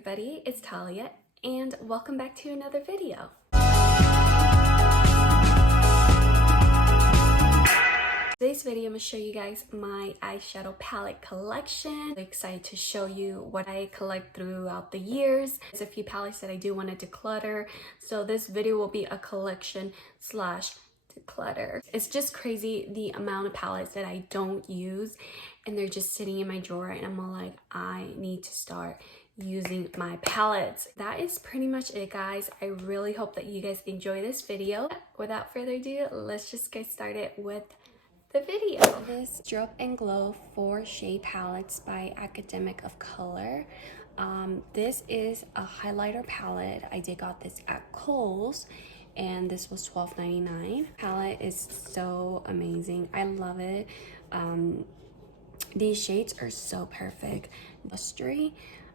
everybody, it's Talia and welcome back to another video. Today's video, I'm going to show you guys my eyeshadow palette collection. I'm excited to show you what I collect throughout the years. There's a few palettes that I do want to declutter, so this video will be a collection slash declutter. It's just crazy the amount of palettes that I don't use and they're just sitting in my drawer, and I'm all like, I need to start using my palettes. That is pretty much it, guys. I really hope that you guys enjoy this video. Without further ado, let's just get started with the video. This Lorac and Glow 4 shade palettes by Academic of Color. This is a highlighter palette. I did got this at Kohl's and this was $12.99. Palette is so amazing. I love it. These shades are so perfect. Lustery.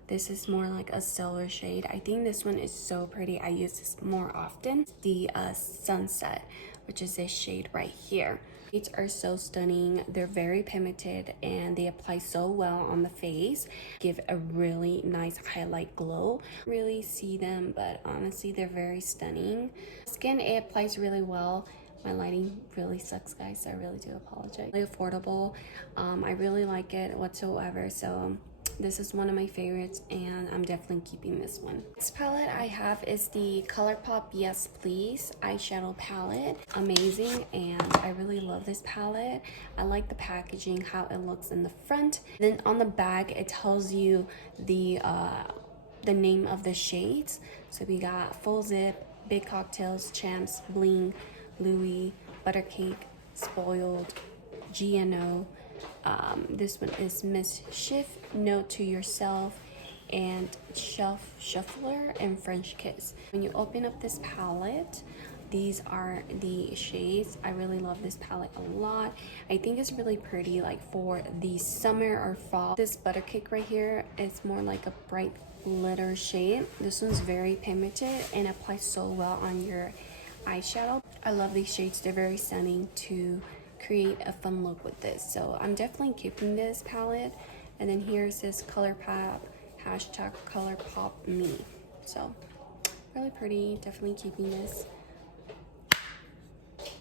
This is more like a silver shade. I think this one is so pretty. I use this more often. The Sunset, which is this shade right here. Shades are so stunning. They're very pigmented and they apply so well on the face. Give a really nice highlight glow. Really see them, but honestly, they're very stunning. Skin, it applies really well. My lighting really sucks, guys, so I really do apologize. Really affordable. I really like it whatsoever, so this is one of my favorites and I'm definitely keeping this one. This palette I have is the Colourpop Yes Please eyeshadow palette. Amazing, and I really love this palette. I like the packaging, how it looks in the front. Then on the back it tells you the name of the shades. So we got Full Zip, Big Cocktails, Champs, Bling, Louis, Buttercake, Spoiled, GNO. This one is Mischief, Note to Yourself, and Shuffler, and French Kiss. When you open up this palette, these are the shades. I really love this palette a lot. I think it's really pretty, like for the summer or fall. This Buttercake right here is more like a bright glitter shade. This one's very pigmented and applies so well on your eyeshadow. I love these shades. They're very stunning to create a fun look with this, so I'm definitely keeping this palette. And then here's this Colourpop hashtag Colourpop me, so really pretty. Definitely keeping this.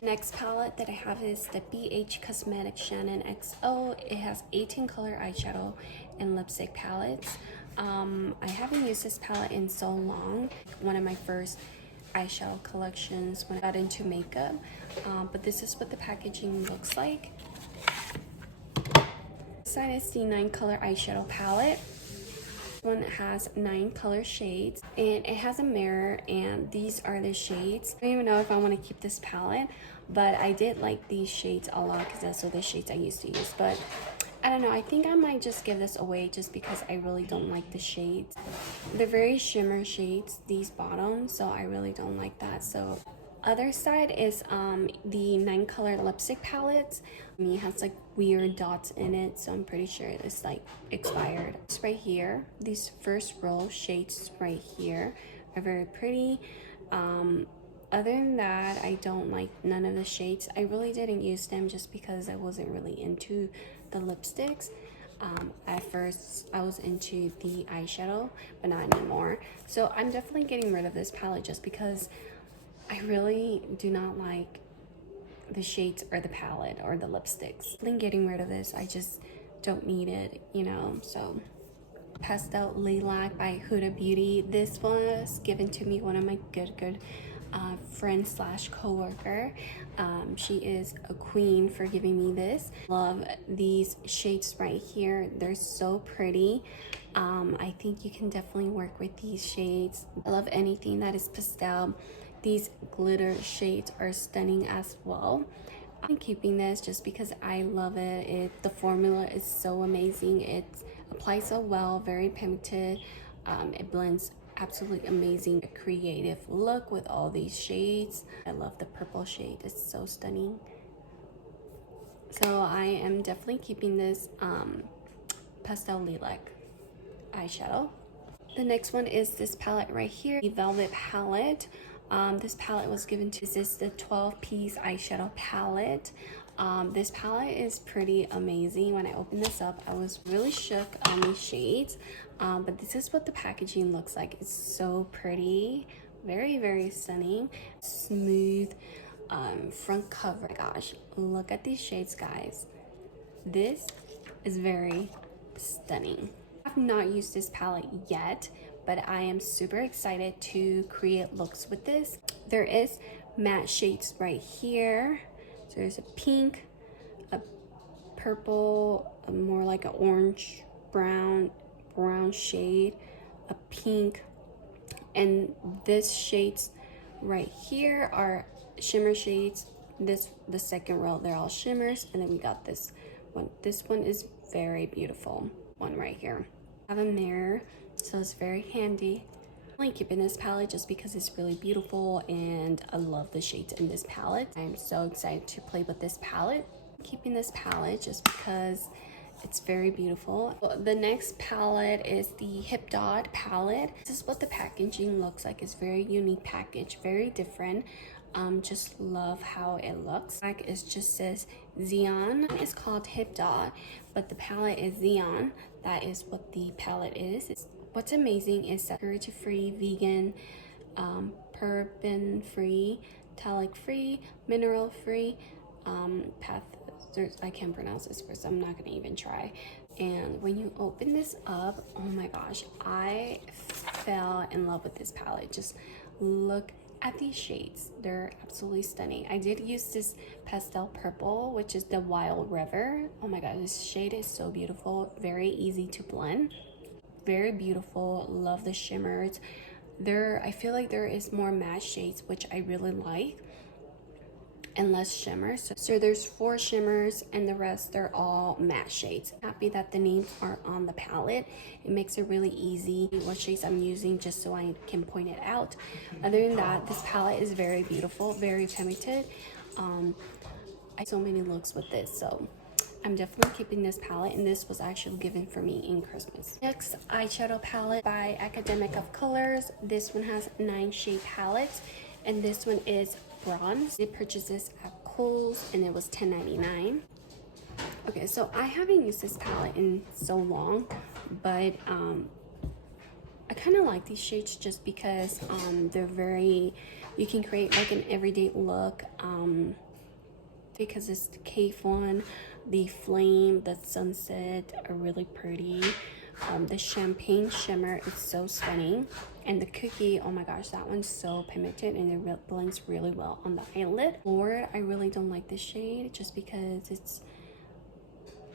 Next palette that I have is the BH Cosmetics Shannon XO. It has 18 color eyeshadow and lipstick palettes. I haven't used this palette in so long. One of my first eyeshadow collections when I got into makeup, but this is what the packaging looks like. This side is the 9 color eyeshadow palette. This one has 9 color shades and it has a mirror, and these are the shades. I don't even know if I want to keep this palette, but I did like these shades a lot because those are the shades I used to use. But I don't know, I think I might just give this away just because I really don't like the shades. They're very shimmer shades, these bottoms, so I really don't like that. So other side is the 9 color lipstick palettes. It has like weird dots in it, so I'm pretty sure it's like expired. It's right here. These first row shades right here are very pretty. Other than that, I don't like none of the shades. I really didn't use them just because I wasn't really into the lipsticks. At first I was into the eyeshadow, but not anymore. So I'm definitely getting rid of this palette just because I really do not like the shades or the palette or the lipsticks. I'm getting rid of this. I just don't need it, you know. So Pastel Lilac by Ulta Beauty. This was given to me one of my good friend slash co-worker. She is a queen for giving me this. Love these shades right here. They're so pretty. I think you can definitely work with these shades. I love anything that is pastel. These glitter shades are stunning as well. I'm keeping this just because I love it. The formula is so amazing. It applies so well, very pigmented. It blends absolutely amazing, creative look with all these shades. I love the purple shade. It's so stunning. So I am definitely keeping this Pastel Lilac eyeshadow. The next one is this palette right here, the Velvet palette. This palette was given to this is the 12-piece eyeshadow palette. This palette is pretty amazing. When I opened this up, I was really shook on these shades. But this is what the packaging looks like. It's so pretty, very, very stunning, smooth front cover. Oh my gosh, look at these shades, guys. This is very stunning. I've not used this palette yet, but I am super excited to create looks with this. There is matte shades right here. So there's a pink, a purple, a more like an orange brown shade, a pink, and this shades right here are shimmer shades. The second row, they're all shimmers, and then we got this one. This one is very beautiful, one right here. I have a mirror, so it's very handy. I'm only keeping this palette just because it's really beautiful and I love the shades in this palette. I'm so excited to play with this palette. I'm keeping this palette just because it's very beautiful. The next palette is the Hip Dot palette. This is what the packaging looks like. It's very unique package, very different. Just love how it looks. Like it just says Xeon. It's called Hip Dot, but the palette is Xeon. That is what the palette is. What's amazing is that cruelty-free, vegan, paraben-free, talc-free, mineral-free, I can't pronounce this word, so I'm not gonna even try. And when you open this up, oh my gosh, I fell in love with this palette. Just look at these shades. They're absolutely stunning. I did use this pastel purple, which is the Wild River. Oh my god, this shade is so beautiful. Very easy to blend. Very beautiful. Love the shimmers. I feel like there is more matte shades, which I really like, and less shimmers. So there's 4 shimmers and the rest they're all matte shades. Happy that the names are on the palette. It makes it really easy what shades I'm using, just so I can point it out. Other than that, this palette is very beautiful, very feminine. I have so many looks with this, so I'm definitely keeping this palette, and this was actually given for me in Christmas. Next eyeshadow palette by Academic of Colors. This one has 9 shade palettes, and this one is bronze. I purchased this at Kohl's and it was $10.99. Okay, so I haven't used this palette in so long, but I kind of like these shades just because they're very, you can create like an everyday look, because it's the cave one, the flame, the sunset are really pretty. The champagne shimmer is so stunning, and the cookie, oh my gosh, that one's so pigmented and it blends really well on the eyelid. Or I really don't like this shade just because it's,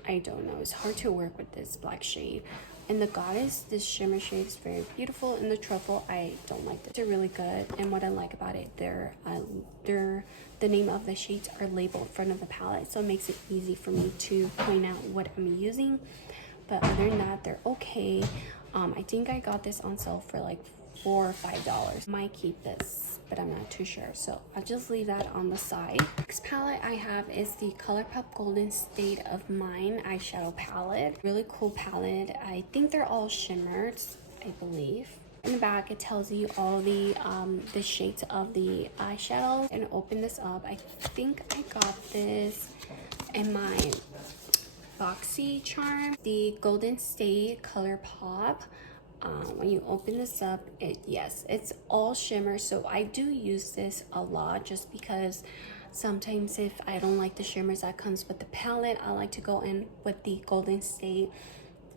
I don't know, it's hard to work with this black shade. And the Goddess, this shimmer shade is very beautiful, and the Truffle, I don't like this. They're really good, and what I like about it, the name of the shades are labeled in front of the palette, so it makes it easy for me to point out what I'm using. But other than that, they're okay. I think I got this on sale for like $4 or $5. Might keep this, but I'm not too sure, so I'll just leave that on the side. Next palette I have is the Colourpop Golden State of Mind eyeshadow palette. Really cool palette. I think they're all shimmers, I believe. In the back, it tells you all the shades of the eyeshadow. And open this up. I think I got this in my Boxy Charm, the Golden State Colourpop. When you open this up, yes, it's all shimmer. So I do use this a lot just because sometimes if I don't like the shimmers that comes with the palette, I like to go in with the Golden State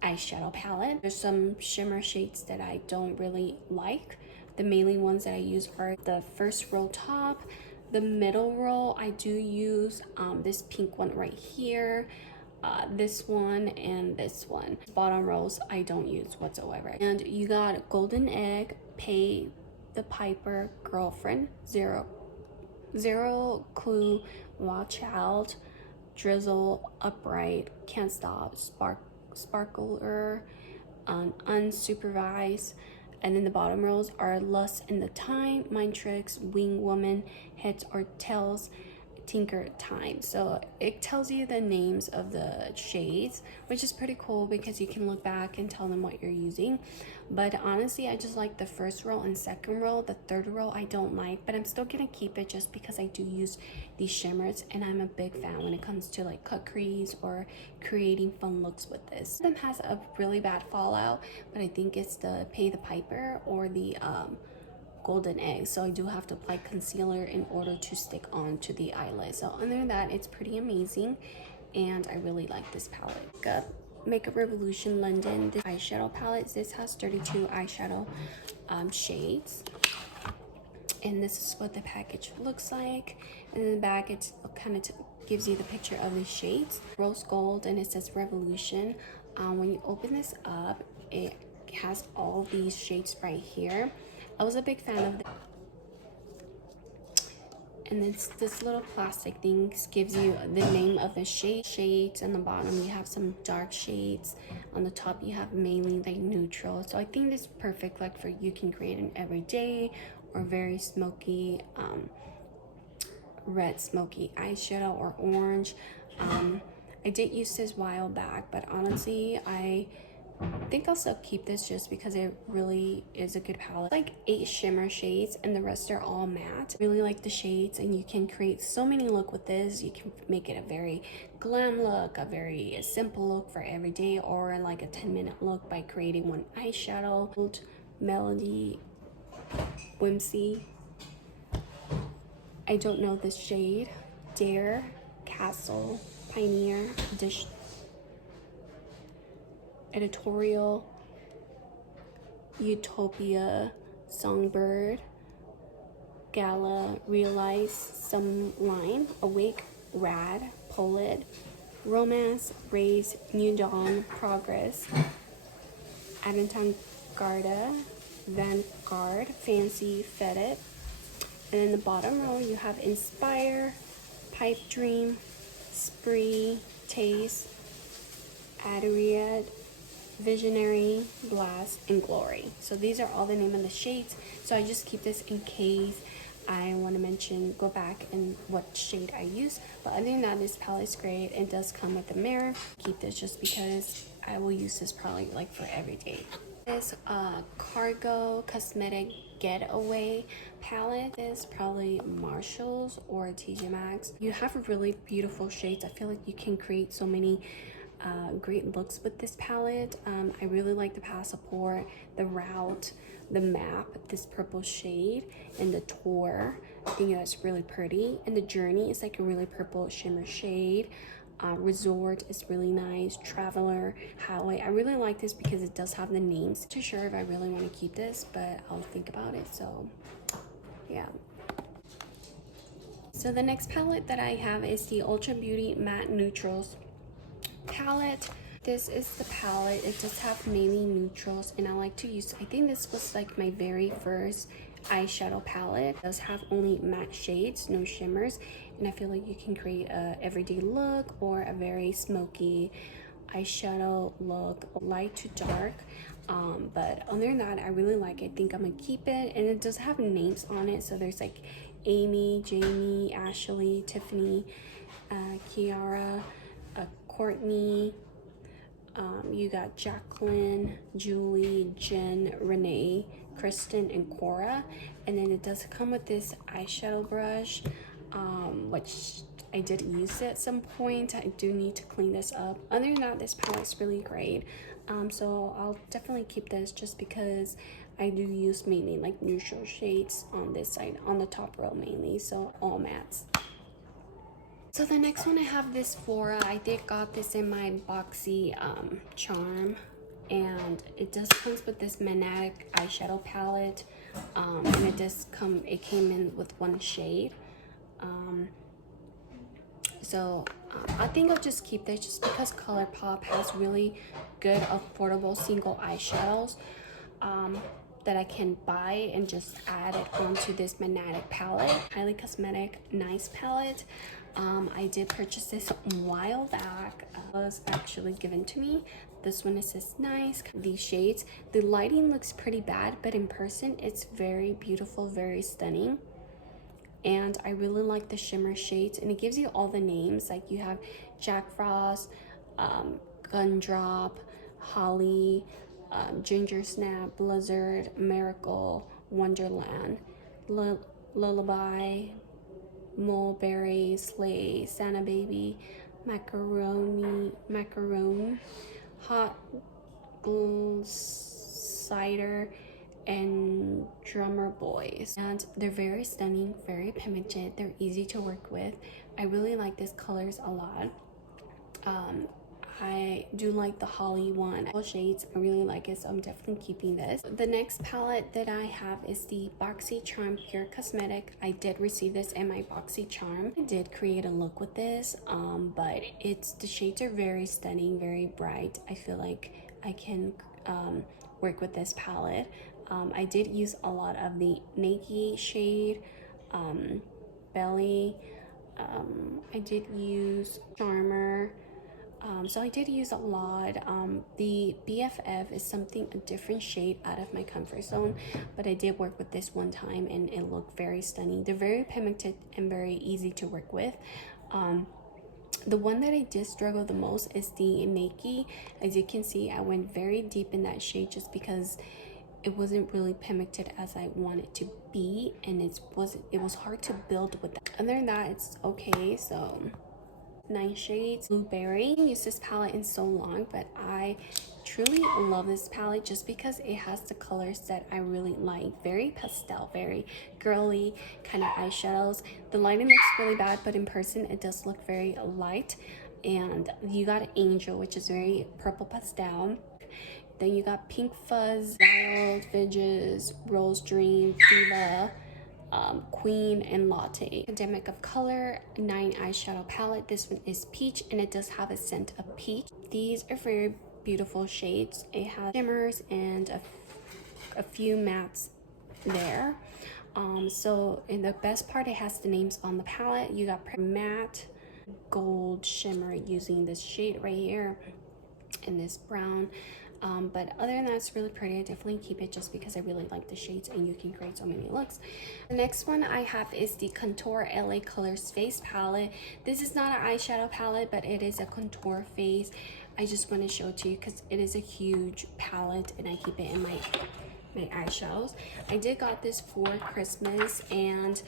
eyeshadow palette. There's some shimmer shades that I don't really like. The mainly ones that I use are the first row top, the middle row. I do use this pink one right here, this one, and this one. Bottom rows I don't use whatsoever. And you got Golden Egg, Pay the Piper, Girlfriend, Zero Clue, Watch Out, Drizzle, Upright, Can't Stop, Sparkler, Unsupervised. And then the bottom rows are Lust in the Time, Mind Tricks, Wing Woman, Heads or Tails, tinker time. So it tells you the names of the shades, which is pretty cool because you can look back and tell them what you're using. But honestly, I just like the first row and second row. The third row I don't like, but I'm still gonna keep it just because I do use these shimmers, and I'm a big fan when it comes to like cut crease or creating fun looks with this. Them has a really bad fallout, but I think it's the Pay the Piper or the golden egg, so I do have to apply concealer in order to stick on to the eyelid. So other than that, it's pretty amazing, and I really like this palette. Makeup Revolution London, this eyeshadow palette. This has 32 eyeshadow shades, and this is what the package looks like. And in the back, it kind of gives you the picture of the shades. Rose gold, and it says Revolution. When you open this up, it has all these shades right here. I was a big fan of this. And this little plastic thing gives you the name of the shades. On the bottom you have some dark shades. On the top you have mainly like neutral. So I think this is perfect, like for you can create an everyday or very smoky red smoky eyeshadow or orange. I did use this a while back, but honestly I think I'll still keep this just because it really is a good palette. Like 8 shimmer shades and the rest are all matte. Really like the shades, and you can create so many look with this. You can make it a very glam look, a very simple look for every day, or like a 10-minute look by creating one eyeshadow. Melody, Whimsy, I don't know this shade. Dare, Castle, Pioneer, Dish, Editorial, Utopia, Songbird, Gala, Realize, Some Line, Awake, Rad, Polid, Romance, Raise, New Dawn, Progress, Avant-Garde, Vanguard, Fancy, Fetid. And in the bottom row you have Inspire, Pipe Dream, Spree, Taste, Adriad, Visionary, Blast, and Glory. So these are all the name of the shades. So I just keep this in case I want to mention, go back and what shade I use. But other than that, this palette is great. It does come with a mirror. Keep this just because I will use this probably like for every day. This Cargo Cosmetic Getaway palette is probably Marshall's or TJ Maxx. You have really beautiful shades. I feel like you can create so many great looks with this palette. I really like the Passport, the Route, the Map, this purple shade, and the Tour. I think that's really pretty. And the Journey is like a really purple shimmer shade. Resort is really nice. Traveler, Highway. I really like this because it does have the names. Not too sure if I really want to keep this, but I'll think about it. So yeah. So the next palette that I have is the Ulta Beauty Matte Neutrals palette. This is the palette. It does have mainly neutrals, and I like to use, I think this was like my very first eyeshadow palette. It does have only matte shades, no shimmers, and I feel like you can create a everyday look or a very smoky eyeshadow look, light to dark. But other than that, I really like it. I think I'm gonna keep it, and it does have names on it. So there's like Amy, Jamie, Ashley, Tiffany, Kiara, Courtney, you got Jaclyn, Julie, Jen, Renee, Kristen, and Cora. And then it does come with this eyeshadow brush, which I did use it at some point. I do need to clean this up. Other than that, this palette's really great. So I'll definitely keep this just because I do use mainly like neutral shades on this side, on the top row mainly, so all mattes. So the next one I have this Flora. I did got this in my Boxy Charm, and it does comes with this magnetic eyeshadow palette, and it came in with one shade. I think I'll just keep this just because Colourpop has really good affordable single eyeshadows that I can buy and just add it onto this magnetic palette. Highly cosmetic, nice palette. I did purchase this a while back. It was actually given to me. This one, it says nice. These shades, the lighting looks pretty bad, but in person it's very beautiful, very stunning. and I really like the shimmer shades, and it gives you all the names. Like you have Jack Frost, Gumdrop, Holly, Ginger Snap, Blizzard, Miracle, Wonderland, Lullaby, Mulberry, Slay, Santa Baby, Macaron, Hot Cider, and Drummer Boys. And they're very stunning, very pigmented, they're easy to work with. I really like these colors a lot. I do like the Holly one. All shades, I really like it, so I'm definitely keeping this. The next palette that I have is the Boxy Charm Pure Cosmetic. I did receive this in my Boxy Charm. I did create a look with this, but the shades are very stunning, very bright. I feel like I can work with this palette. I did use a lot of the Naked shade, Belly. I did use Charmer. So I did use a lot. The BFF is a different shade out of my comfort zone, but I did work with this one time and it looked very stunning. They're very pigmented and very easy to work with. The one that I did struggle the most is the Naked. As you can see, I went very deep in that shade just because it wasn't really pigmented as I wanted it to be, and it was hard to build with that. Other than that, it's okay. So 9 shades. Blueberry. I haven't used this palette in so long, but I truly love this palette just because it has the colors that I really like. Very pastel, very girly kind of eyeshadows. The lighting looks really bad, but in person it does look very light. And you got Angel, which is very purple pastel. Then you got Pink Fuzz, Wild, Fidges, Rose Dream, Diva, Queen, and Latte. Academic of Color 9 eyeshadow palette. This one is peach, and it does have a scent of peach. These are very beautiful shades. It has shimmers and a few mattes there. So in the best part, it has the names on the palette. You got matte gold shimmer using this shade right here and this brown. But other than that, it's really pretty. I definitely keep it just because I really like the shades and you can create so many looks. The next one I have is the Contour LA Colors Face Palette. This is not an eyeshadow palette, but it is a contour face. I just want to show it to you because it is a huge palette and I keep it in my eyeshadows. I did got this for Christmas and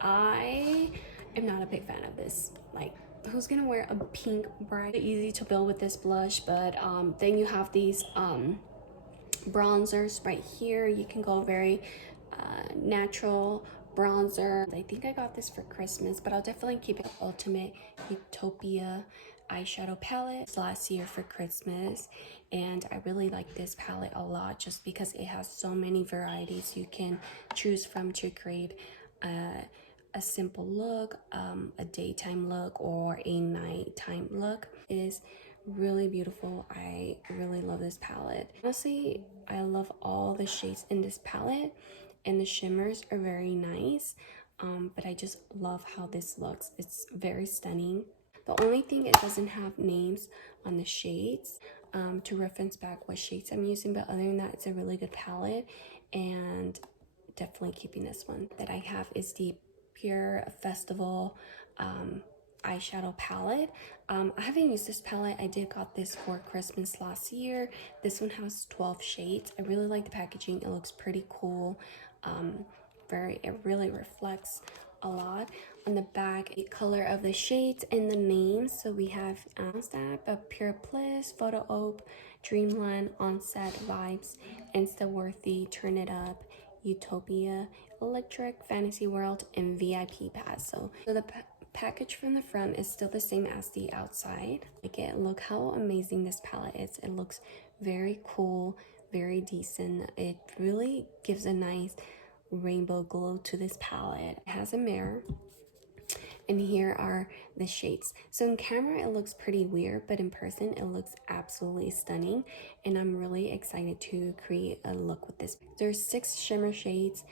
I am not a big fan of this. Like, who's gonna wear a pink bright? Easy to build with this blush, but then you have these bronzers right here. You can go very natural bronzer. I think I got this for Christmas, but I'll definitely keep it. Ultimate Utopia eyeshadow palette last year for Christmas, and I really like this palette a lot just because it has so many varieties you can choose from to create a simple look, a daytime look, or a nighttime look. It is really beautiful. I really love this palette. Honestly, I love all the shades in this palette, and the shimmers are very nice, but I just love how this looks. It's very stunning. The only thing, it doesn't have names on the shades to reference back what shades I'm using, but other than that, it's a really good palette, and definitely keeping this one. That I have is the Pure Festival eyeshadow palette. I haven't used this palette. I did got this for Christmas last year. This one has 12 shades. I really like the packaging. It looks pretty cool. It really reflects a lot. On the back, the color of the shades and the names. So we have Snap, Pure Bliss, Photo Op, Dreamland, Onset Vibes, Insta Worthy, Turn It Up, Utopia, Electric, Fantasy World, and VIP Pass. So the package from the front is still the same as the outside. Look how amazing this palette is. It looks very cool, very decent. It really gives a nice rainbow glow to this palette. It has a mirror, and here are the shades. So in camera it looks pretty weird, but in person it looks absolutely stunning, and I'm really excited to create a look with this. There's 6 shimmer shades,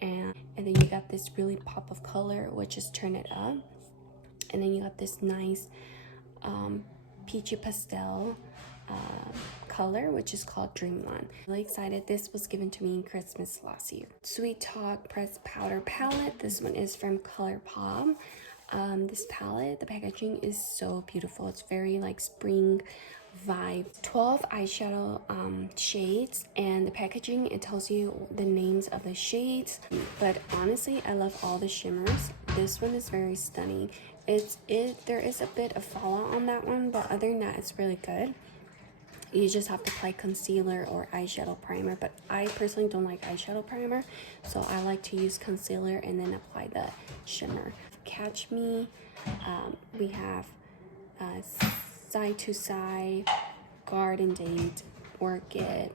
and then you got this really pop of color, which is Turn It Up, and then you got this nice peachy pastel color, which is called Dreamland. Really excited. This was given to me in Christmas last year. Sweet Talk Pressed Powder Palette. This one is from Colourpop. This palette, the packaging is so beautiful. It's very like spring vibe. 12 eyeshadow shades, and the packaging, it tells you the names of the shades. But honestly, I love all the shimmers. This one is very stunning. There is a bit of fallout on that one, but other than that, it's really good. You just have to apply concealer or eyeshadow primer, but I personally don't like eyeshadow primer, so I like to use concealer and then apply the shimmer. Catch Me, we have Side to Side, Garden Date, Orchid,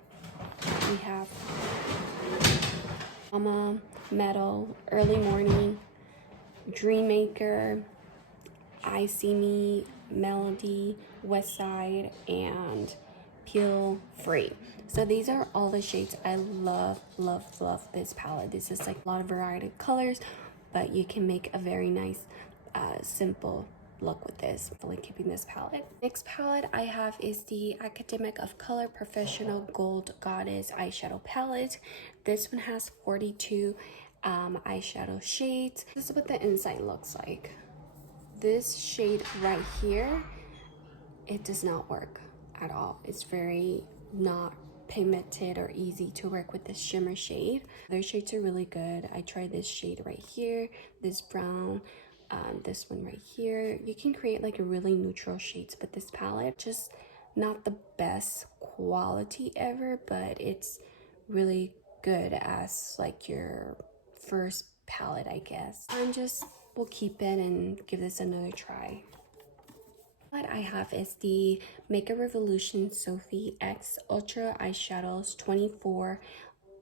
we have Mama, Metal, Early Morning, Dreammaker, I See Me, Melody, West Side, and Peel Free. So these are all the shades. I love this palette. This is like a lot of variety of colors, but you can make a very nice simple look with this. I'm really keeping this palette. Next palette I have is the Academic of Color Professional Gold Goddess eyeshadow palette. This one has 42 eyeshadow shades. This is what the inside looks like. This shade right here, it does not work at all. It's very not pigmented or easy to work with this shimmer shade. Other shades are really good. I tried this shade right here, this brown, this one right here. You can create like a really neutral shades with this palette. Just not the best quality ever, but it's really good as like your first palette, I guess. We'll keep it and give this another try. What I have is the Makeup Revolution Sophie X Ultra Eyeshadows 24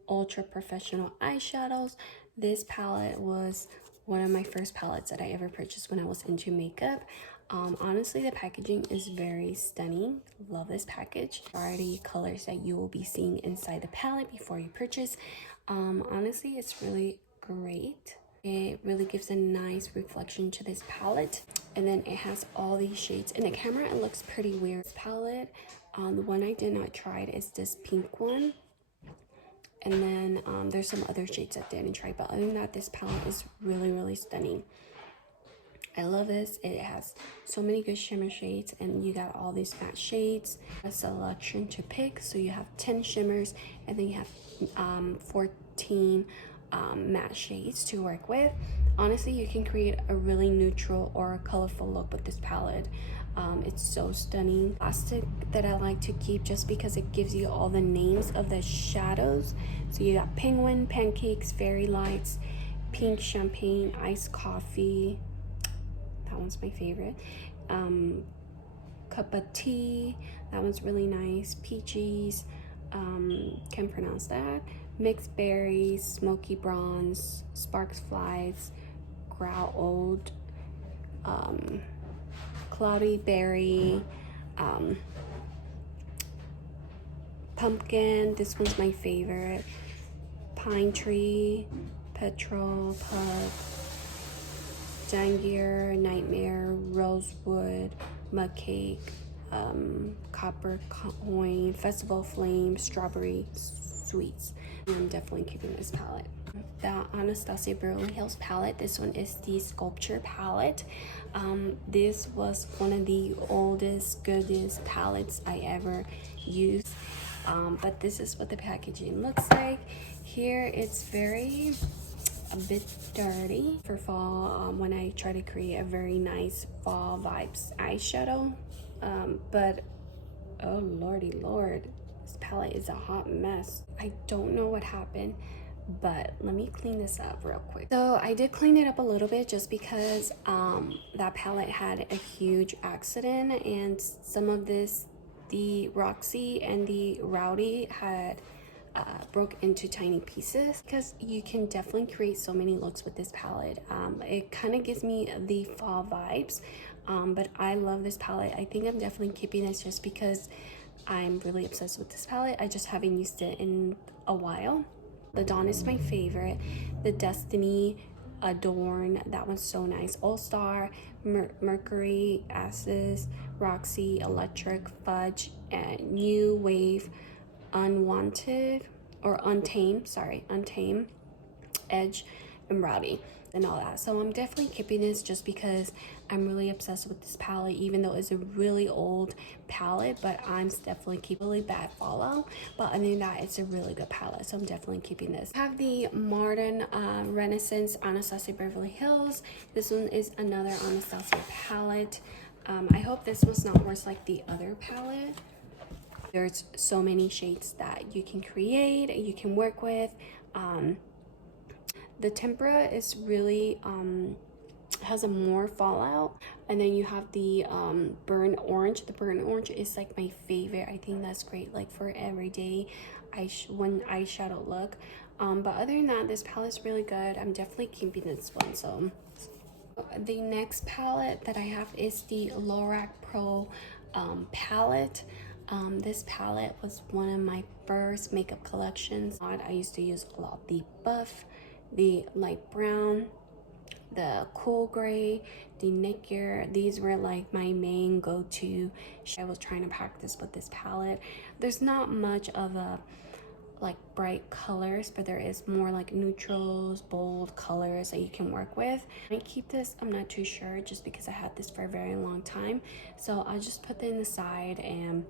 Ultra Professional Eyeshadows. This palette was one of my first palettes that I ever purchased when I was into makeup. Honestly, the packaging is very stunning. Love this package. Variety colors that you will be seeing inside the palette before you purchase. Honestly, it's really great. It really gives a nice reflection to this palette, and then it has all these shades. In the camera it looks pretty weird. This palette, the one I did not try it is this pink one, and then there's some other shades I didn't try, but other than that, this palette is really stunning. I love this. It has so many good shimmer shades, and you got all these matte shades, a selection to pick. So you have 10 shimmers, and then you have 14 matte shades to work with. Honestly, you can create a really neutral or a colorful look with this palette. It's so stunning. Plastic that I like to keep just because it gives you all the names of the shadows. So you got Penguin, Pancakes, Fairy Lights, Pink Champagne, Iced Coffee. That one's my favorite. Cup of Tea. That one's really nice. Peaches. Can't pronounce that. Mixed Berries, Smoky Bronze, Sparks Flies, Growl Old, Cloudy Berry, Pumpkin. This one's my favorite. Pine Tree, Petrol, Pug, Dangier, Nightmare, Rosewood, Mud Cake, Copper Coin, Festival Flame, Strawberry Sweets. I'm definitely keeping this palette. The Anastasia Beverly Hills palette. This one is the Sculpture palette. This was one of the oldest, goodest palettes I ever used. But this is what the packaging looks like. Here it's a bit dirty for fall when I try to create a very nice fall vibes eyeshadow. But oh lordy lord, this palette is a hot mess. I don't know what happened, but let me clean this up real quick. So I did clean it up a little bit just because that palette had a huge accident, and some of this, the Roxy and the Rowdy had broke into tiny pieces, because you can definitely create so many looks with this palette. It kind of gives me the fall vibes, but I love this palette. I think I'm definitely keeping this just because I'm really obsessed with this palette. I just haven't used it in a while. The Dawn is my favorite. The Destiny Adorn, that one's so nice. All Star, Mercury, Asses, Roxy, Electric, Fudge, and New Wave, Unwanted, or Untamed, sorry, Untamed, Edge, and Rowdy, and all that. So I'm definitely keeping this just because I'm really obsessed with this palette, even though it's a really old palette, but I'm definitely keeping really bad follow. But other than that, it's a really good palette, so I'm definitely keeping this. I have the Modern Renaissance Anastasia Beverly Hills. This one is another Anastasia palette. I hope this one's not worse like the other palette. There's so many shades that you can create, you can work with. The tempera is really has a more fallout, and then you have the burnt orange. The burnt orange is like my favorite. I think that's great like for everyday one eyeshadow look. But other than that, this palette's really good. I'm definitely keeping this one. So the next palette that I have is the Lorac Pro palette. This palette was one of my first makeup collections. I used to use a lot the buff, the light brown, the cool gray, the Napier. These were like my main go-to. I was trying to practice with this palette. There's not much of a like bright colors, but there is more like neutrals, bold colors that you can work with. I keep this, I'm not too sure, just because I had this for a very long time, so I'll just put it in the side and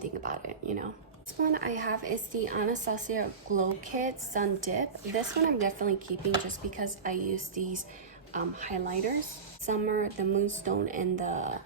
think about it, you know. This one I have is the Anastasia Glow Kit Sun Dip. This one I'm definitely keeping just because I use these highlighters. Summer, the Moonstone, and the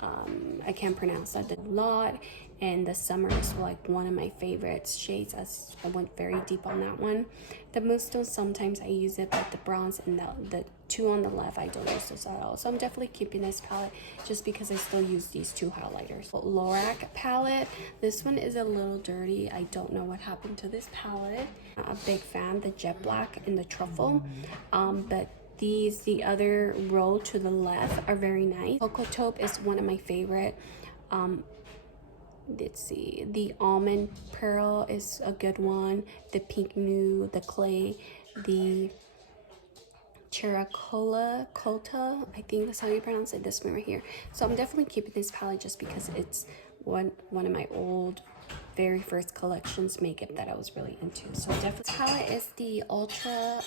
I can't pronounce that, the lot, and the Summer is like one of my favorite shades, as I went very deep on that one. The Moonstone, sometimes I use it, but the bronze and the two on the left, I don't use those at all. So I'm definitely keeping this palette just because I still use these two highlighters. Lorac palette, this one is a little dirty. I don't know what happened to this palette. A big fan, the Jet Black and the Truffle, but the other row to the left are very nice. Cocoa Taupe is one of my favorite. Let's see, the Almond Pearl is a good one. The Pink Nude, the Clay, the Chiracola Colta, I think that's how you pronounce it, this one right here. So I'm definitely keeping this palette just because it's one of my old very first collections makeup that I was really into. So definitely, this palette is the Ultra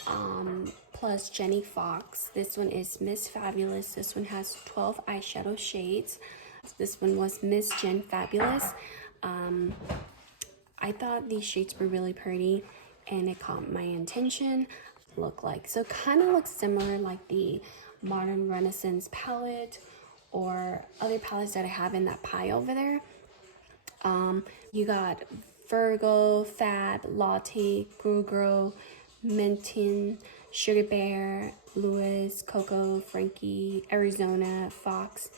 plus Jenny Fox. This one is Miss Fabulous. This one has 12 eyeshadow shades. This one was Miss Jen Fabulous. I thought these shades were really pretty and it caught my attention. Look like, so kind of looks similar like the Modern Renaissance palette or other palettes that I have in that pile over there. You got Virgo, Fab, Latte, Guru, Mentin, Sugar Bear, Lewis, Coco, Frankie, Arizona, Fox,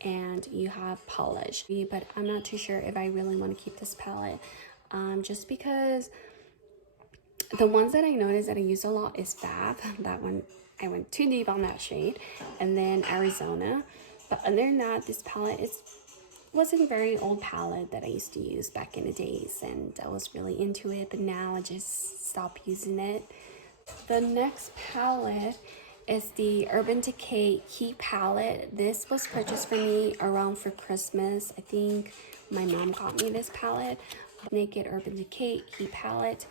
and you have Polish. But I'm not too sure if I really want to keep this palette, just because the ones that I noticed that I use a lot is Fab. That one, I went too deep on that shade. And then Arizona. But other than that, this palette wasn't a very old palette that I used to use back in the days. And I was really into it. But now I just stopped using it. The next palette is the Urban Decay Key palette. This was purchased for me around for Christmas. I think my mom got me this palette. Naked Urban Decay Key palette.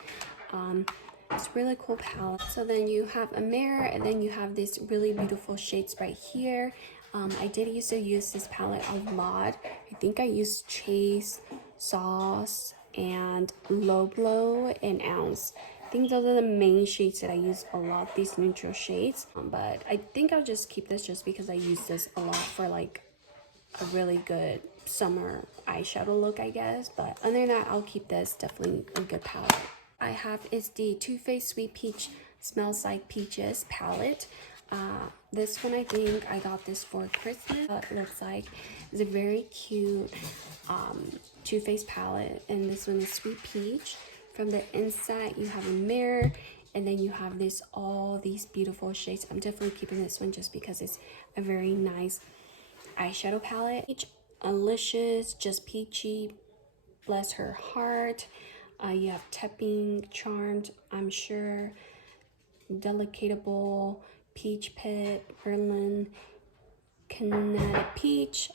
It's really cool palette. So then you have a mirror, and then you have these really beautiful shades right here. I did used to use this palette a lot. I think I used Chase, Sauce, and Low Blow, and Ounce. I think those are the main shades that I use a lot, these neutral shades. But I think I'll just keep this just because I use this a lot for like a really good summer eyeshadow look, I guess. But other than that, I'll keep this. Definitely a good palette. I have is the Too Faced Sweet Peach Smells Like Peaches palette. This one, I think I got this for Christmas. It looks like it's a very cute Too Faced palette, and this one is Sweet Peach. From the inside, you have a mirror, and then you have all these beautiful shades. I'm definitely keeping this one just because it's a very nice eyeshadow palette. Alicious, Just Peachy, Bless Her Heart. You have Tapping, Charmed, I'm Sure, Delicatable, Peach Pit, Berlin, Kinetic Peach.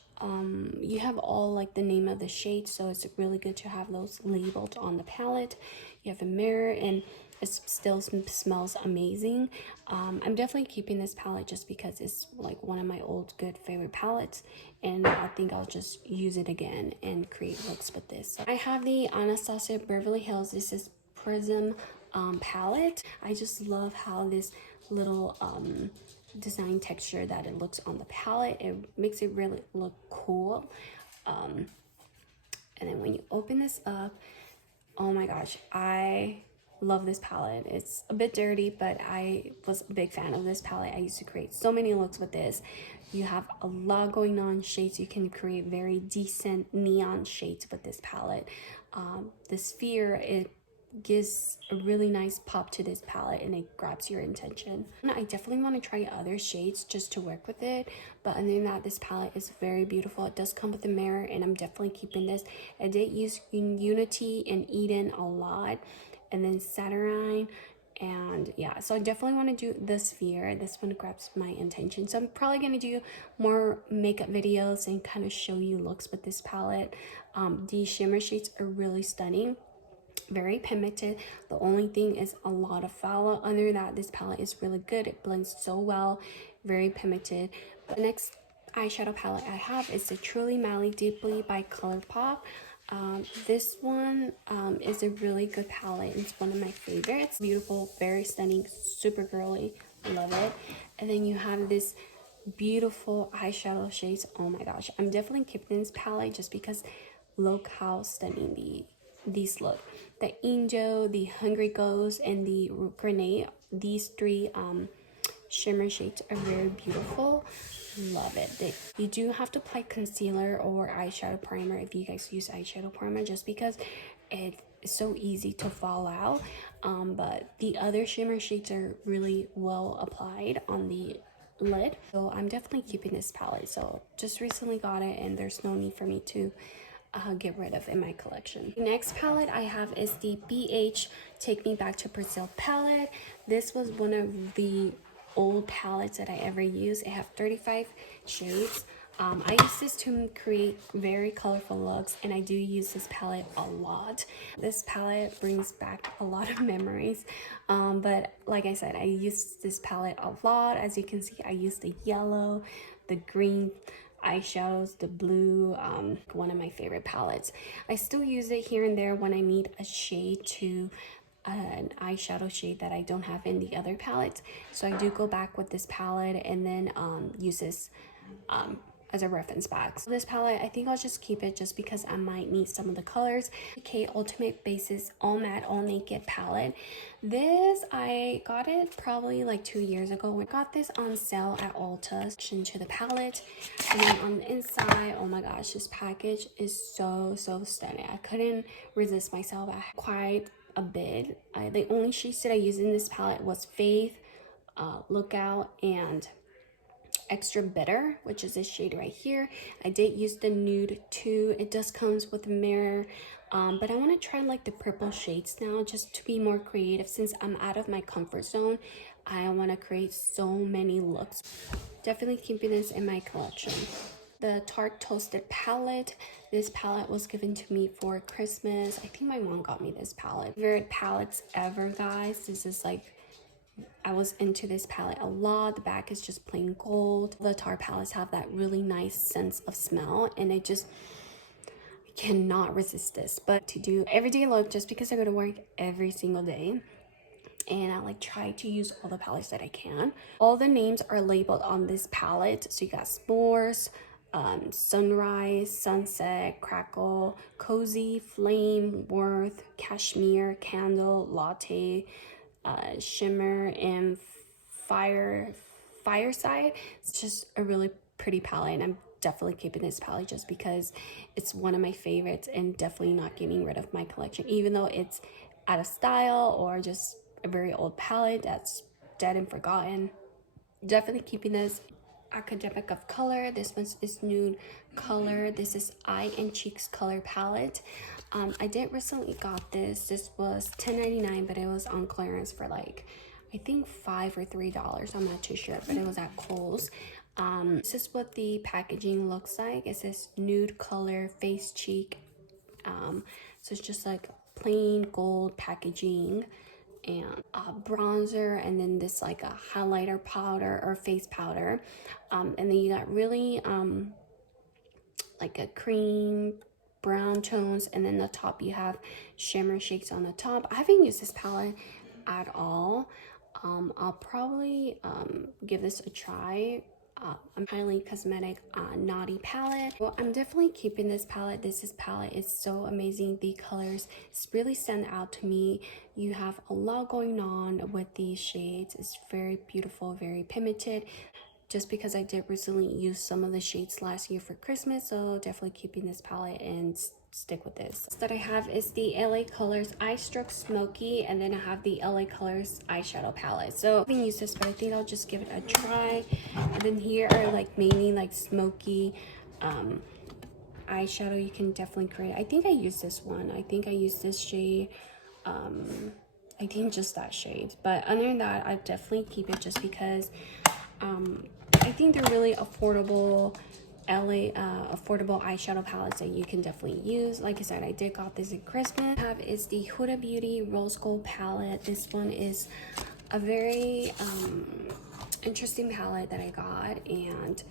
You have all like the name of the shade, so it's really good to have those labeled on the palette. You have a mirror, and it still smells amazing. I'm definitely keeping this palette just because it's like one of my old good favorite palettes, and I think I'll just use it again and create looks with this. I have the Anastasia Beverly Hills. This is Prism palette. I just love how this little design texture that it looks on the palette, it makes it really look cool. And then when you open this up, oh my gosh, I love this palette. It's a bit dirty, but I was a big fan of this palette. I used to create so many looks with this. You have a lot going on shades. You can create very decent neon shades with this palette. The sphere, it gives a really nice pop to this palette, and it grabs your attention. And I definitely want to try other shades just to work with it, but other than that, this palette is very beautiful. It does come with a mirror, and I'm definitely keeping this. I did use Unity and Eden a lot, and then Saturnine, and yeah, so I definitely want to do the sphere. This one grabs my attention, so I'm probably going to do more makeup videos and kind of show you looks with this palette. These shimmer shades are really stunning, very pigmented. The only thing is a lot of fallout. Other than that, this palette is really good. It blends so well, very pigmented. The next eyeshadow palette I have is the Truly Madly Deeply by Colourpop. This one is a really good palette. It's one of my favorites. Beautiful, very stunning, super girly, love it. And then you have this beautiful eyeshadow shades. Oh my gosh, I'm definitely keeping this palette just because look how stunning these look. The Angel, the Hungry Ghost, and the Grenade, these three shimmer shades are very beautiful. Love it. You do have to apply concealer or eyeshadow primer if you guys use eyeshadow primer, just because it's so easy to fall out. But the other shimmer shades are really well applied on the lid, so I'm definitely keeping this palette. So just recently got it, and there's no need for me to get rid of in my collection. The next palette I have is the BH Take Me Back to Brazil palette. This was one of the old palettes that I ever used. It have 35 shades. I use this to create very colorful looks, and I do use this palette a lot. This palette brings back a lot of memories, but like I said, I use this palette a lot. As you can see, I use the yellow, the green eyeshadows, the blue, one of my favorite palettes. I still use it here and there when I need a shade to an eyeshadow shade that I don't have in the other palettes, so I do go back with this palette and then use this as a reference back. So this palette, I think I'll just keep it just because I might need some of the colors. Decay Ultimate Basis All Matte All Naked palette. This, I got it probably like 2 years ago. I got this on sale at Ulta. Into the palette, and then on the inside, oh my gosh, this package is so stunning. I couldn't resist myself. I had quite a bit. The only shades that I used in this palette was Faith, Lookout, and Extra Bitter, which is this shade right here. I did use the Nude too. It does comes with a mirror, but I want to try like the purple shades now, just to be more creative. Since I'm out of my comfort zone, I want to create so many looks. Definitely keeping this in my collection. The Tarte Toasted palette. This palette was given to me for Christmas. I think my mom got me this palette. Favorite palettes ever, guys. This is like, I was into this palette a lot. The back is just plain gold. The Tarte palettes have that really nice sense of smell, and it just, I cannot resist this. But to do everyday look, just because I go to work every single day, and I like try to use all the palettes that I can. All the names are labeled on this palette. So you got S'mores, Sunrise, Sunset, Crackle, Cozy, Flame, Worth, Cashmere, Candle, Latte, Shimmer, and Fireside. It's just a really pretty palette, and I'm definitely keeping this palette just because it's one of my favorites, and definitely not getting rid of my collection, even though it's out of style or just a very old palette that's dead and forgotten. Definitely keeping this. Academic of Color. This one is Nude Color. This is Eye and Cheeks Color palette. I did recently got this. This was $10.99, but it was on clearance for like, I think $5 or $3. I'm not too sure, but it was at Kohl's. This is what the packaging looks like. It says nude color face cheek. So it's just like plain gold packaging and a bronzer, and then this like a highlighter powder or face powder, and then you got really like a cream brown tones, and then the top you have shimmer shakes on the top. I haven't used this palette at all. I'll probably give this a try. I'm highly cosmetic naughty palette. Well, I'm definitely keeping this palette. This palette is so amazing. The colors really stand out to me. You have a lot going on with these shades. It's very beautiful, very pigmented. Just because I did recently use some of the shades last year for Christmas, so definitely keeping this palette and stick with this. That I have is the LA Colors Eye Stroke Smoky, and then I have the LA Colors eyeshadow palette. So I haven't used this, but I think I'll just give it a try. And then here are like mainly like smoky eyeshadow you can definitely create. I think I used this one. I think I used this shade. I think just that shade. But other than that, I definitely keep it just because I think they're really affordable affordable eyeshadow palettes that you can definitely use. Like I said, I did got this at Christmas. I have is the Huda Beauty Rose Gold palette. This one is a very interesting palette that I got, and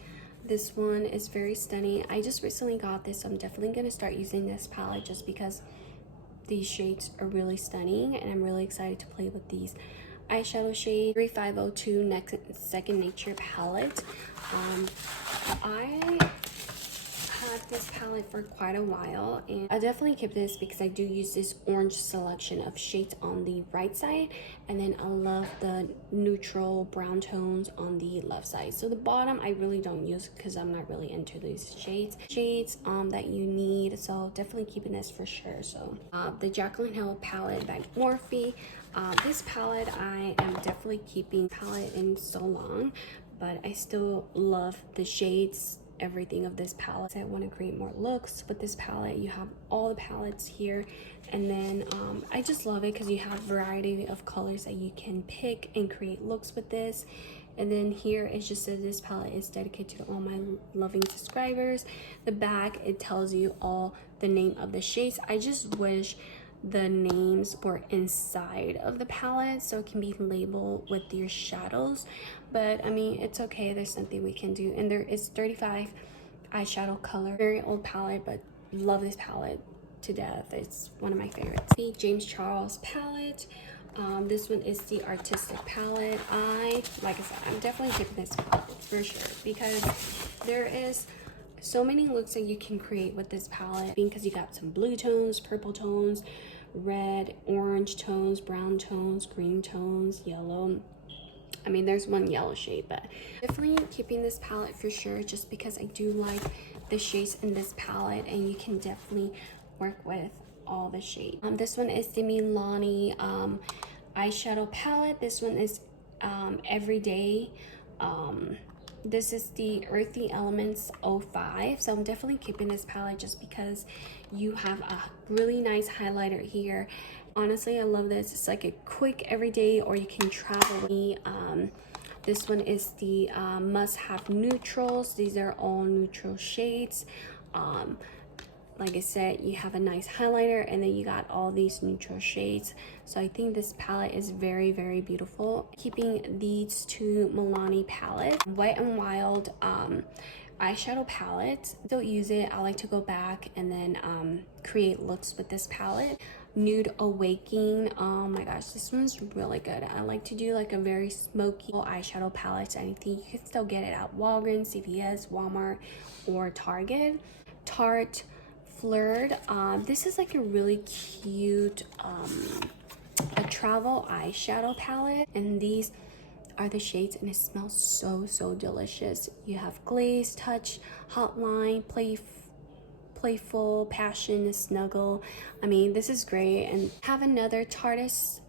this one is very stunning. I just recently got this, so I'm definitely going to start using this palette just because these shades are really stunning, and I'm really excited to play with these eyeshadow shade. 3502 Second Nature palette. I had this palette for quite a while, and I definitely keep this because I do use this orange selection of shades on the right side, and then I love the neutral brown tones on the left side. So the bottom I really don't use because I'm not really into these shades that you need, so definitely keeping this for sure. So the Jaclyn Hill palette by Morphe. This palette I am definitely keeping palette in so long, but I still love the shades, everything of this palette. I want to create more looks with this palette. You have all the palettes here, and then I just love it because you have variety of colors that you can pick and create looks with this. And then here it just says this palette is dedicated to all my loving subscribers. The back, it tells you all the name of the shades. I just wish the names were inside of the palette so it can be labeled with your shadows, but I mean, it's okay. There's something we can do. And there is 35 eyeshadow color. Very old palette, but love this palette to death. It's one of my favorites. The James Charles palette. This one is the artistic palette. Like I said, I'm definitely keeping this palette for sure because there is so many looks that you can create with this palette because you got some blue tones, purple tones, red, orange tones, brown tones, green tones, yellow. I mean, there's one yellow shade, but definitely keeping this palette for sure just because I do like the shades in this palette, and you can definitely work with all the shades. This one is the Milani eyeshadow palette. This one is Everyday. This is the Earthy Elements 05, so I'm definitely keeping this palette just because you have a really nice highlighter here. Honestly, I love this. It's like a quick everyday, or you can travel with me. This one is the Must Have Neutrals. These are all neutral shades. Like I said, you have a nice highlighter, and then you got all these neutral shades. So I think this palette is very, very beautiful. Keeping these two Milani palettes, Wet n Wild eyeshadow palette. Don't use it. I like to go back and then create looks with this palette. Nude Awakening. Oh my gosh, this one's really good. I like to do like a very smoky eyeshadow palette. I think you can still get it at Walgreens, CVS, Walmart, or Target. Tarte Flirred. This is like a really cute a travel eyeshadow palette, and these are the shades, and it smells so delicious. You have Glaze, Touch, Hotline, Playful, Passion, Snuggle. I mean, this is great. And have another Tarte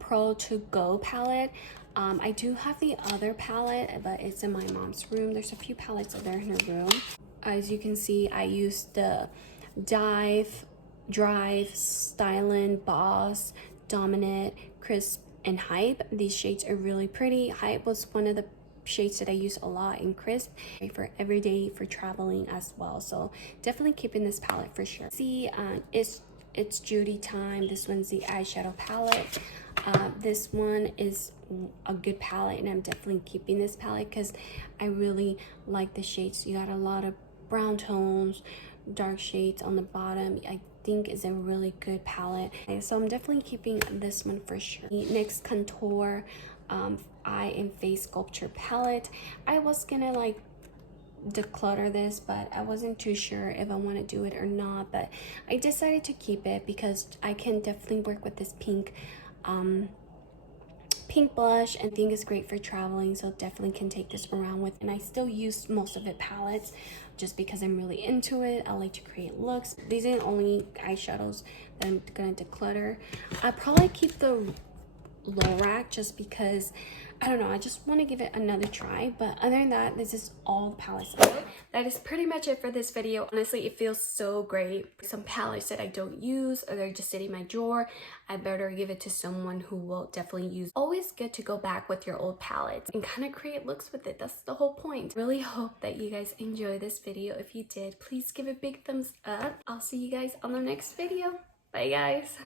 Pro To Go palette. I do have the other palette, but it's in my mom's room. There's a few palettes there in her room. As you can see, I used the Drive, Stylin', Boss, Dominant, Crisp, and Hype. These shades are really pretty. Hype was one of the shades that I use a lot in Crisp for everyday, for traveling as well. So definitely keeping this palette for sure. See, it's Judy time. This one's the eyeshadow palette. This one is a good palette, and I'm definitely keeping this palette because I really like the shades. You got a lot of brown tones, dark shades on the bottom. I think is a really good palette. Okay, so I'm definitely keeping this one for sure. The NYX Contour eye and face sculpture palette. I was gonna like declutter this, but I wasn't too sure if I want to do it or not, but I decided to keep it because I can definitely work with this pink blush, and I think it's great for traveling, so definitely can take this around with. And I still use most of it palettes just because I'm really into it. I like to create looks. These are the only eyeshadows that I'm gonna declutter. I'll probably keep the Lorac just because I don't know, I just want to give it another try. But other than that, this is all the palettes. That is pretty much it for this video. Honestly, it feels so great. Some palettes that I don't use or they're just sitting in my drawer, I better give it to someone who will definitely use. Always good to go back with your old palettes and kind of create looks with it. That's the whole point. Really hope that you guys enjoy this video. If you did, please give a big thumbs up. I'll see you guys on the next video. Bye guys.